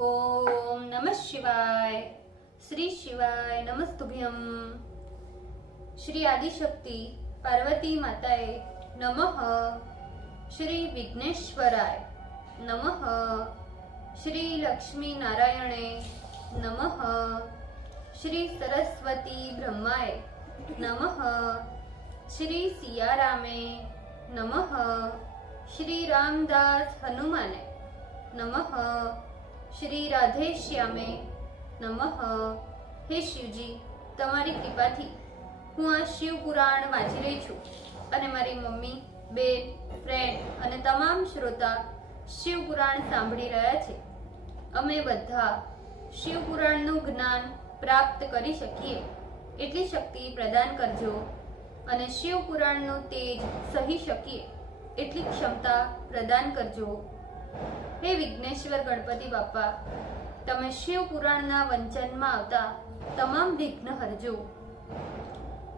ओम नमः शिवाय। श्री शिवाय नमस्तुभ्यम। श्री आदिशक्ति पार्वती माताए नमः। श्री विघ्नेश्वराय नमः। श्री लक्ष्मी नारायणे नमः। श्री सरस्वती ब्रह्माय नमः। श्री सियारामे नमः। श्री रामदास हनुमाने नमः। श्री राधेश्यामे नमः। हे शिवजी, તમારી કૃપાથી હું આ શિવ પુરાણ વાંચી રહી છું અને મારી મમ્મી, બેન, ફ્રેન્ડ અને તમામ શ્રોતા શિવ પુરાણ સાંભળી રહ્યા છે। અમે બધા શિવ પુરાણનું જ્ઞાન પ્રાપ્ત કરી શકીએ એટલી શક્તિ પ્રદાન કરજો અને શિવ પુરાણનું તેજ સહી શકીએ એટલી ક્ષમતા પ્રદાન કરજો। हे विघ्नेश्वर गणपति बापा, तमे शिव पुराणना वंचनमा आवता तमाम विघ्न हरजो।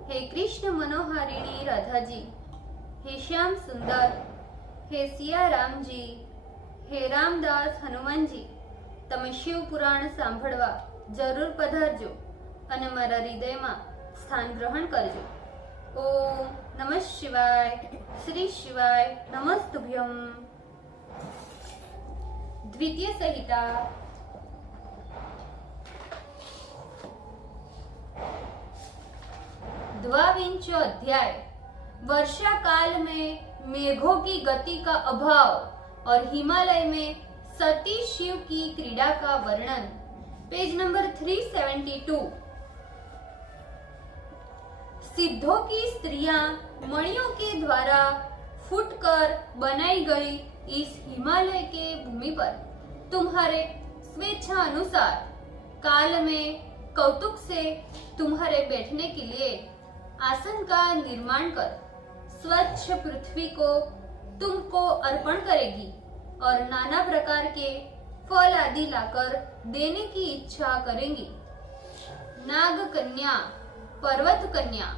हे कृष्ण मनोहारिणी राधाजी, हे श्याम सुंदर, हे सिया रामजी, हे रामदास हनुमानजी, तमे शिव पुराण सांभळवा जरूर पधारजो अने मारा हृदयमां स्थान ग्रहण करजो। ओम नमः शिवाय। श्री शिवाय नमस्तुभ्यम। द्वितीय संहिता। द्वाविंशो अध्याय। वर्षा काल में मेघों की गति का अभाव और हिमालय में सती शिव की क्रीड़ा का वर्णन। Page number 372। सिद्धों की स्त्रियां मणियों के द्वारा फूटकर बनाई गई इस हिमालय के भूमि पर तुम्हारे स्वेच्छा अनुसार काल में कौतुक से तुम्हारे बैठने के लिए आसन का निर्माण कर स्वच्छ पृथ्वी को तुमको अर्पण करेगी और नाना प्रकार के फल आदि लाकर देने की इच्छा करेंगी। नाग कन्या, पर्वत कन्या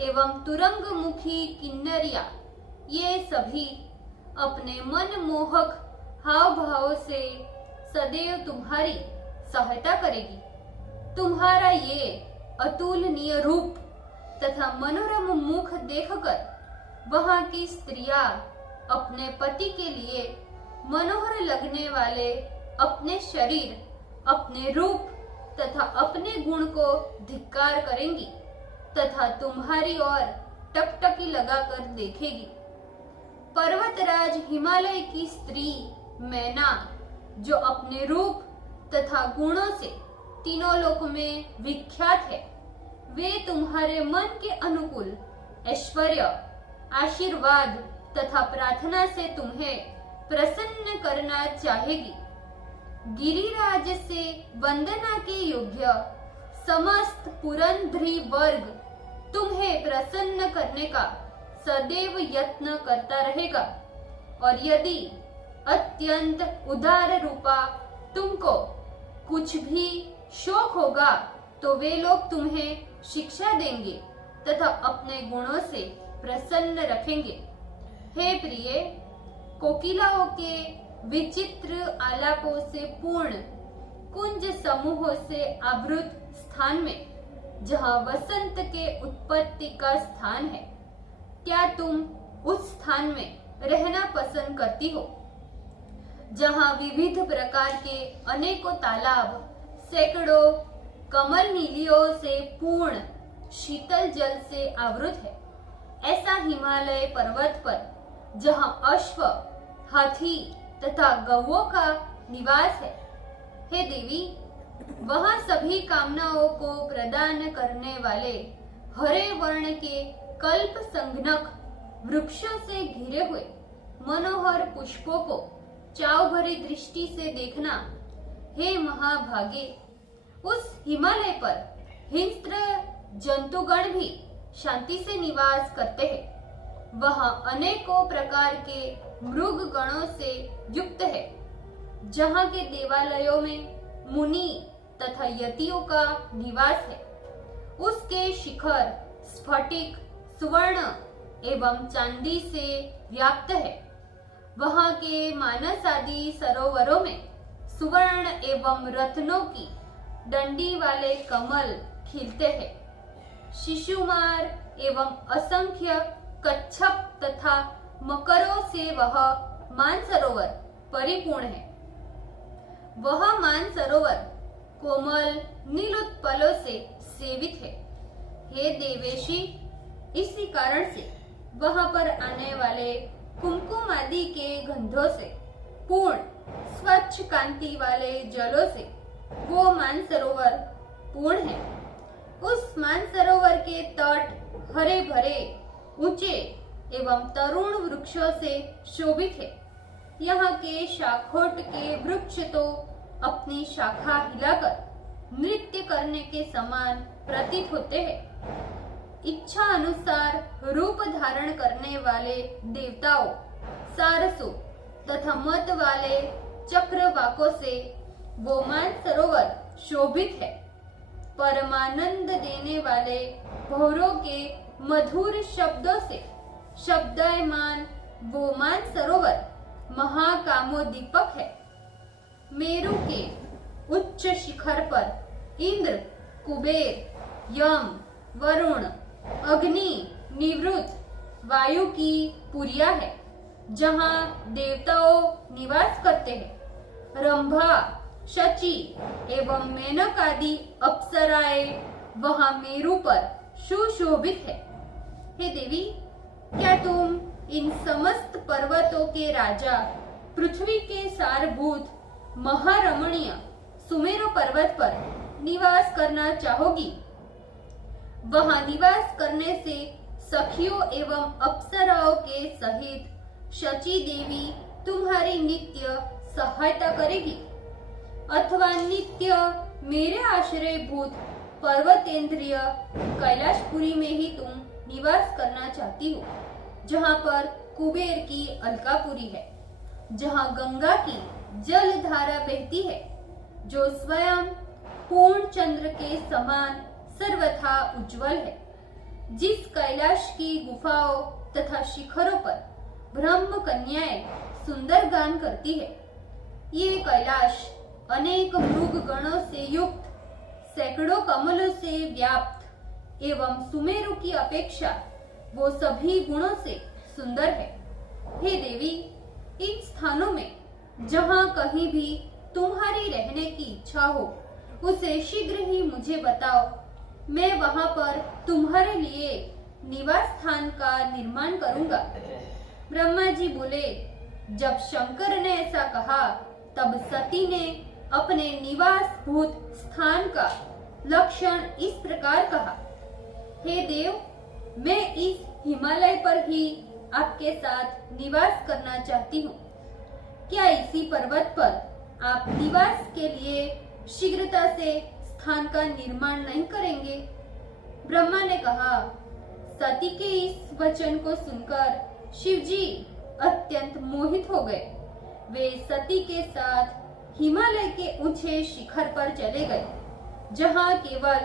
एवं तुरंग मुखी किन्नरिया, ये सभी अपने मन मोहक हाव भाव से सदैव तुम्हारी सहायता करेगी। तुम्हारा ये अतुलनीय रूप तथा मनोरम मुख देखकर वहां की स्त्रियां अपने पति के लिए मनोहर लगने वाले अपने शरीर, अपने रूप तथा अपने गुण को धिक्कार करेंगी तथा तुम्हारी ओर टकटकी लगाकर देखेगी। पर्वतराज हिमालय की स्त्री मैना, जो अपने रूप तथा गुणों से तीनों लोक में विख्यात है, वे तुम्हारे मन के अनुकूल ऐश्वर्य, आशीर्वाद तथा प्रार्थना से तुम्हें प्रसन्न करना चाहेगी। गिरिराज से वंदना के योग्य समस्त पुरंधरी वर्ग तुम्हें प्रसन्न करने का सदैव यत्न करता रहेगा और यदि अत्यंत उदार रूपा तुमको कुछ भी शौक होगा तो वे लोग तुम्हें शिक्षा देंगे तथा अपने गुणों से प्रसन्न रखेंगे। हे प्रिय, कोकिलाओं के विचित्र आलापों से पूर्ण कुंज समूहों से आवृत स्थान में, जहाँ वसंत के उत्पत्ति का स्थान है, क्या तुम उस स्थान में रहना पसंद करती हो, जहाँ विविध प्रकार के अनेकों तालाब, सैकड़ों कमल नीलियों से पूर्ण शीतल जल से आवृत है? ऐसा हिमालय पर्वत पर जहाँ अश्व, हाथी तथा गौओं का निवास है। हे देवी, वहाँ सभी कामनाओं को प्रदान करने वाले हरे वर्ण के कल्प संघनक वृक्षों से घिरे हुए मनोहर पुष्पों को चाव भरी दृष्टि से देखना। हे महाभागे, उस हिमालय पर हिंस्र जंतुगण भी शांति से निवास करते हैं। वहाँ अनेकों प्रकार के मृग गणों से युक्त है। जहाँ के देवालयों में मुनि तथा यतियों का निवास है, उसके शिखर स्फटिक, सुवर्ण एवं चांदी से व्याप्त है। वहां के मानस आदि सरोवरों में सुवर्ण एवं रत्नों की डंडी वाले कमल खिलते हैं। शिशुमार एवं असंख्य कच्छप तथा मकरों से वह मानसरोवर परिपूर्ण है। वह मानसरोवर कोमल नीलोत्पलों से सेवित है। हे देवेशी, इसी कारण से वहां पर आने वाले कुमकुम आदि के गंधों से पूर्ण स्वच्छ कांति वाले जलों से वो मानसरोवर पूर्ण है। उस मानसरोवर के तट हरे भरे ऊंचे एवं तरुण वृक्षों से शोभित है। यहाँ के शाखोट के वृक्ष तो अपनी शाखा हिलाकर नृत्य करने के समान प्रतीत होते हैं। इच्छा अनुसार रूप धारण करने वाले देवताओं, सारसों तथा मत वाले चक्रवाकों से वो मानसरोवर शोभित है। परमानंद देने वाले भौरों के मधुर शब्दों से शब्दायमान वो मानसरोवर महाकामोदीपक है। मेरु के उच्च शिखर पर इंद्र, कुबेर, यम, वरुण, अग्नि, निवृत्त, वायु की पुरिया है, जहाँ देवताओं निवास करते हैं। रंभा, शची एवं मेनक आदि अप्सराएं वहाँ मेरु पर सुशोभित है। हे देवी, क्या तुम इन समस्त पर्वतों के राजा, पृथ्वी के सारभूत महारमणीय सुमेरु पर्वत पर निवास करना चाहोगी? वहां निवास करने से सखियों एवं अप्सराओं के सहित शची देवी तुम्हारी नित्य सहायता करेगी, अथवा नित्य मेरे आश्रयभूत पर्वतेंद्रिय कैलाशपुरी में ही तुम निवास करना चाहती हो, जहाँ पर कुबेर की अलकापुरी है, जहाँ गंगा की जल धारा बहती है, जो स्वयं पूर्ण चंद्र के समान सर्वथा उज्जवल है, जिस कैलाश की गुफाओं तथा शिखरों पर ब्रह्म कन्याएं सुंदर गान करती है। ये कैलाश अनेक मृग गणों से युक्त, सैकड़ों कमलों से व्याप्त एवं सुमेरु की अपेक्षा वो सभी गुणों से सुंदर है। हे देवी, इन स्थानों में जहाँ कहीं भी तुम्हारी रहने की इच्छा हो, उसे शीघ्र ही मुझे बताओ। मैं वहाँ पर तुम्हारे लिए निवास स्थान का निर्माण करूंगा। ब्रह्मा जी बोले, जब शंकर ने ऐसा कहा, तब सती ने अपने निवास भूत स्थान का लक्षण इस प्रकार कहा। हे देव, मैं इस हिमालय पर ही आपके साथ निवास करना चाहती हूँ। क्या इसी पर्वत पर आप निवास के लिए शीघ्रता से स्थान का निर्माण नहीं करेंगे? ब्रह्मा ने कहा। सती के इस वचन को सुनकर शिवजी अत्यंत मोहित हो गए। वे सती के साथ हिमालय के ऊंचे शिखर पर चले गए, जहाँ केवल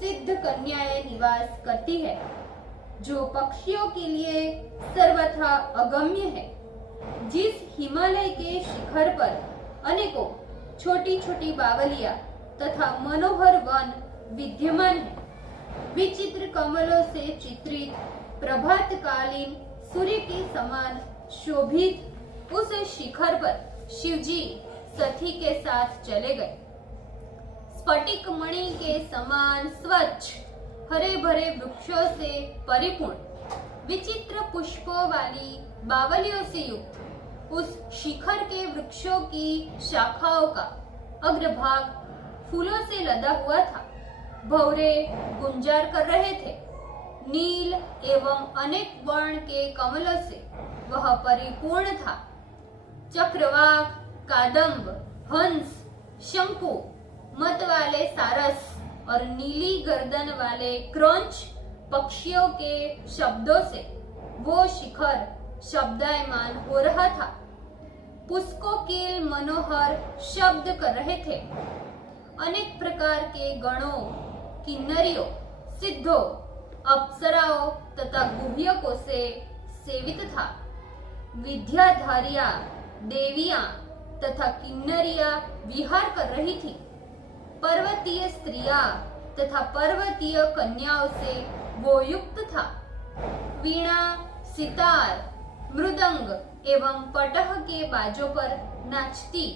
सिद्ध कन्याएं निवास करती है, जो पक्षियों के लिए सर्वथा अगम्य है। जिस हिमालय के शिखर पर अनेकों छोटी छोटी बावलियां तथा मनोहर वन विद्यमान है, विचित्र कमलों से चित्रित प्रभातकालीन सूर्य के समान शोभित उस शिखर पर शिवजी सती के साथ चले गए। स्फटिक मणि के समान स्वच्छ हरे भरे वृक्षों से परिपूर्ण, विचित्र पुष्पों वाली बावलियों से युक्त उस शिखर के वृक्षों की शाखाओं का अग्रभाग फूलों से लदा हुआ था। भौरे गुंजार कर रहे थे। नील एवं अनेक वर्ण के कमलों से वह परिपूर्ण था। चक्रवाक, कादम्ब, हंस, शंकु, मत वाले सारस और नीली गर्दन वाले क्रंच पक्षियों के शब्दों से वो शिखर शब्दायमान हो रहा था। पुष्कोकील मनोहर शब्द कर रहे थे। अनेक प्रकार के गणों, किन्नरियों, सिद्धों, अप्सराओं तथा गुह्यकों से सेवित था। विद्याधारिया, देवियां, तथा किन्नरिया विहार कर रही थी। पर्वतीय स्त्रियां तथा पर्वतीय कन्याओं से वो युक्त था। वीणा, सितार, मृदंग एवं पटह के बाजों पर नाचती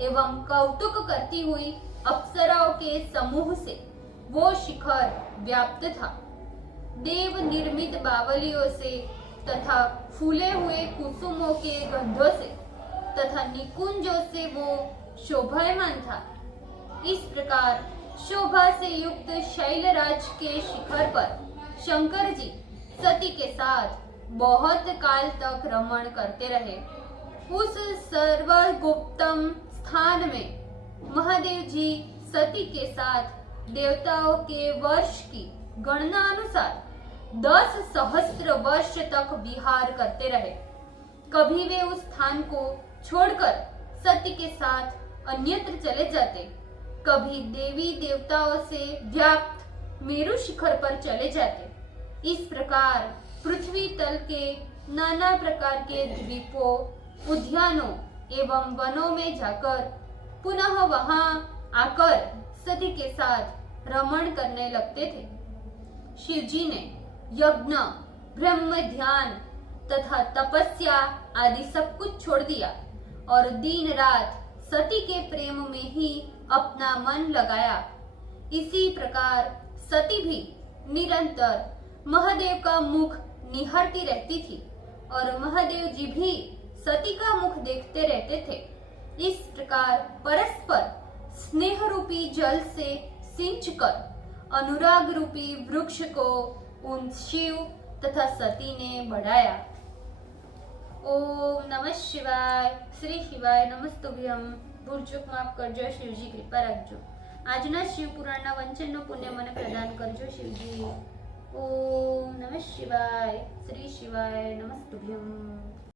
एवं कौतुक करती हुई अप्सराओं के समूह से वो शिखर व्याप्त था। देव निर्मित बावलियों से तथा फूले हुए कुसुमों के गंधों से तथा निकुंजों से वो शोभायमान था। इस प्रकार शोभा से युक्त शैलराज के शिखर पर शंकर जी सती के साथ बहुत काल तक रमण करते रहे। उस सर्वगुप्तम स्थान में महादेव जी सती के साथ देवताओं के वर्ष की गणना अनुसार 10 सहस्त्र वर्ष तक विहार करते रहे। कभी वे उस स्थान को छोड़कर सती के साथ अन्यत्र चले जाते, कभी देवी देवताओं से व्याप्त मेरु शिखर पर चले जाते। इस प्रकार पृथ्वी तल के नाना प्रकार के द्वीपों, उद्यानों एवं वनों में जाकर पुनः वहां आकर सती के साथ रमण करने लगते थे। शिव जी ने यज्ञ, ब्रह्म ध्यान तथा तपस्या आदि सब कुछ छोड़ दिया और दिन रात सती के प्रेम में ही अपना मन लगाया। इसी प्रकार सती भी निरंतर महादेव का मुख निहारती रहती थी और महादेव जी भी सती का मुख देखते रहते थे। इस प्रकार परस्पर स्नेह रूपी जल से सिंचकर अनुराग रूपी वृक्ष को उन शिव तथा सती ने बढ़ाया। ओम नमः शिवाय। श्री शिवाय नमस्तुभ्यम। भूल चूक माफ करजो शिवजी, कृपा रखजो। આજના શિવ પુરાણના વંચનનો પુણ્ય મને પ્રદાન કરજો શિવજી। ઓમ નમઃ શિવાય। શ્રી શિવાય નમસ્તુભ્યમ।